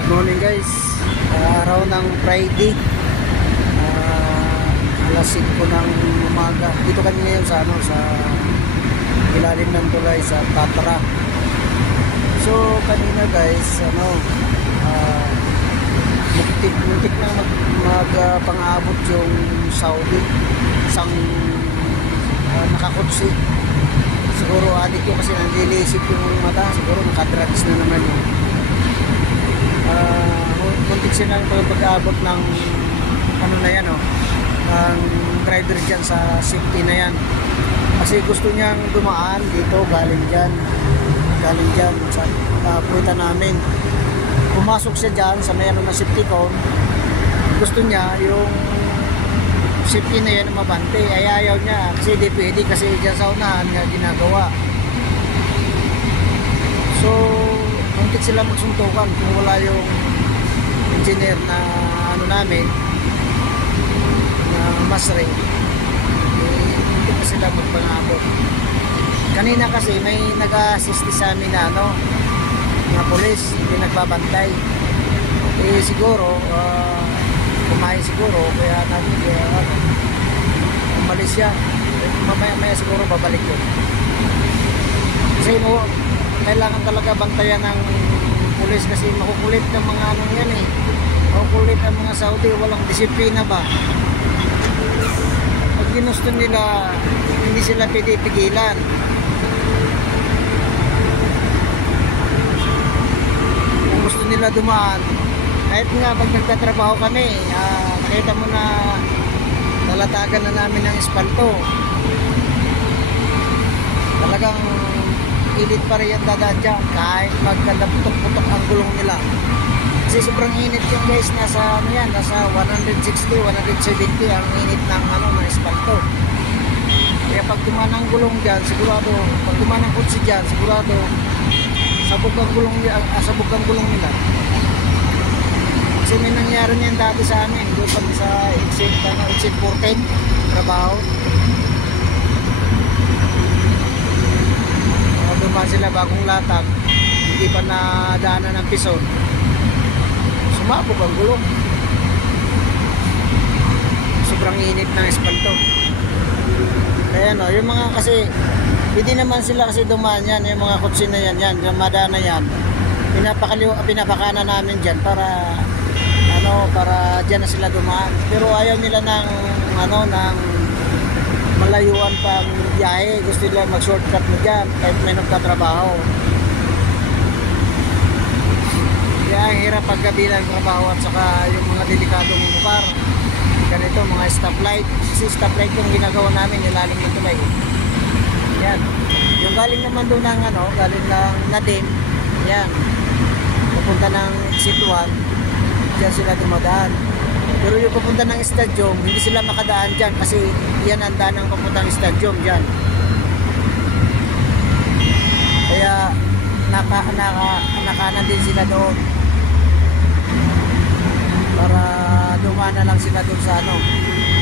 Good morning guys. Araw ng Friday. Alas 5 ng umaga. Dito kami ngayon sa ilalim ng tulay sa Tatra. So kanina guys, muntik na pang-aabot yung Saudi. Isang nakakutsi. Siguro adik ko kasi nanlilisip yung mata. Siguro nakadrugs na naman yun. Muntik siya ng pag-aabot ng ang driver dyan sa safety na yan. Kasi gusto niyang dumaan dito, galing dyan sa puwitan namin. Pumasok siya dyan sa may na safety cone. Gusto niya yung safety na yan mabante, ay ayaw niya kasi di pwede, kasi dyan sa unahan niya ginagawa. So muntik sila magsuntukan kung wala yung engineer na namin na masre, muntik na sila magpangabot. Kanina kasi may nag-assist sa amin na na pulis, hindi nagbabantay. Siguro kumain siguro, kaya natin umalis siya. Mamaya siguro babalik yun. Kasi kailangan talaga bantayan ng pulis kasi makukulit ng mga yan makukulit ang mga Saudi, walang disiplina ba. Pag ginusto nila, hindi sila pigilan. Kung gusto nila dumaan, kahit nga pag nagtatrabaho kami, nakita mo na talatagan na namin ng espalto, talagang init pa rin yung dadaan dyan kahit magkadaputok-putok ang gulong nila. Kasi sobrang init yung guys, nasa 160, 170 ang init ng ng espalto. Kaya pag dumaan ang gulong dyan, sigurado, pag dumaan ang kutsi dyan, sigurado sabog ang gulong nila. Kasi may nangyari niyan dati sa amin doon pag sa exit 14 trabaho. Dumaan sila bagong latag, hindi pa nadaanan ng pison, sumabog ang gulong. Sobrang init ng espalto. Kaya yung mga kasi hindi naman sila kasi dumaan yan, yung mga kutsi na yan, yung madana yan, pinapakanan namin dyan para para dyan na sila dumaan. Pero ayaw nila ng malayuan pang biyahe, gusto nila mag-shortcut mo dyan kahit may nagtatrabaho. Kaya ang hirap paggabi ng trabaho at saka yung mga delikadong lugar, ganito mga stoplight. Kasi stoplight yung ginagawa namin ilalim ng tulay. Yan, yung galing naman doon ng galing ng Nadim, yan, pupunta ng exit 1, dyan sila dumadaan. Pero yung pupunta ng stadium, hindi sila makadaan dyan kasi yan ang daan ng pupunta ng stadium dyan. Kaya nakanan din sila doon para dumaan na lang sila doon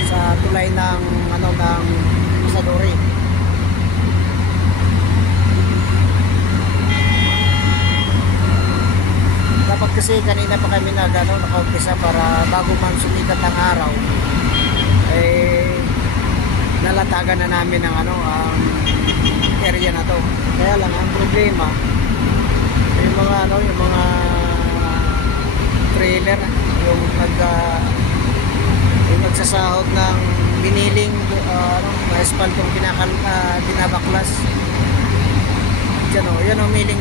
sa tulay ng ng Masadori. Dapat kasi kanina pa kami nakaumpisa para bago man sumikat ang araw, nalatagan na namin ang area na to. Kaya lang ang problema, yung mga trailer, yung nagsasahod ng biniling espaltong binabaklas dyan yan miling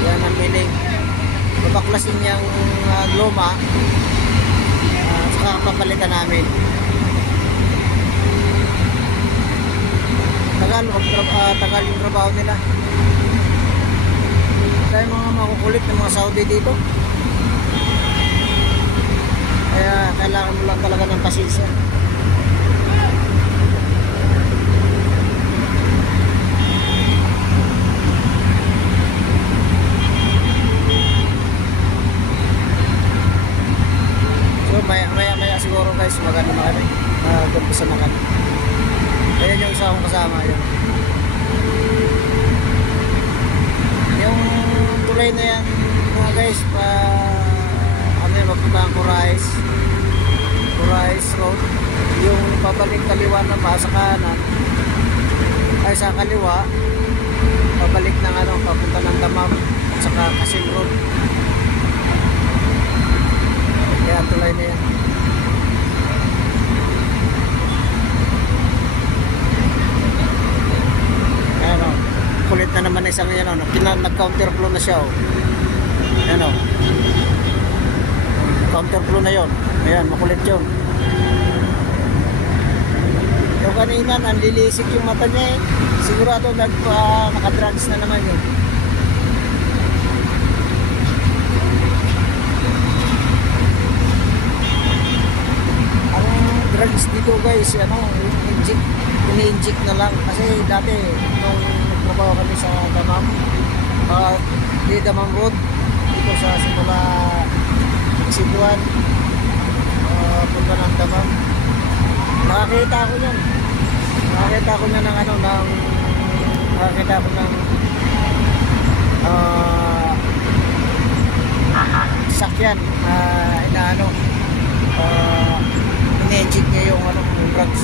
yan ang miling, babaklasin niyang loma, saka papalitan namin. Tagal yung trabaho nila. Kaya mga makukulit ng mga Saudi dito, kaya kailangan mo lang talaga ng pasensya. Maya siguro guys, maganda na kami, gumpisa na kami. Ayan yung isa akong kasama yun. Yung tulay na yan, guys, ano yun, magpunta ang Corais Road. Yung pabalik kaliwa na pa sa kanan, ay sa kaliwa, pabalik ng ano, papunta ng Damam at saka Kasim Road. Kaya tulay na yan. Ayan o, kulit na naman na isang yan o, nag-counter flow na siya o. Ayan o, counter flow na yon. Ayan, makulit yun. Yung kanina, nanlilisik yung mata niya eh. Sigurado nakadrugs na naman yun. Ang drugs dito guys, ano, ini-inject na lang. Kasi dati, nung nagtrabaho kami sa Damam, di Damam Road, dito sa simula Sibuan, punta ng Damam. Nakakita ako niyan ng ano, nakakita ako ng sakyan inaano, in-inject niya yung ano, yung drugs.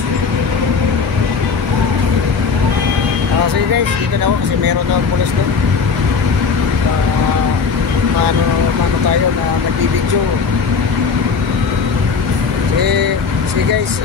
So guys, dito na ako kasi meron na pulis doon. Paano tayo na mag-video. Sige guys,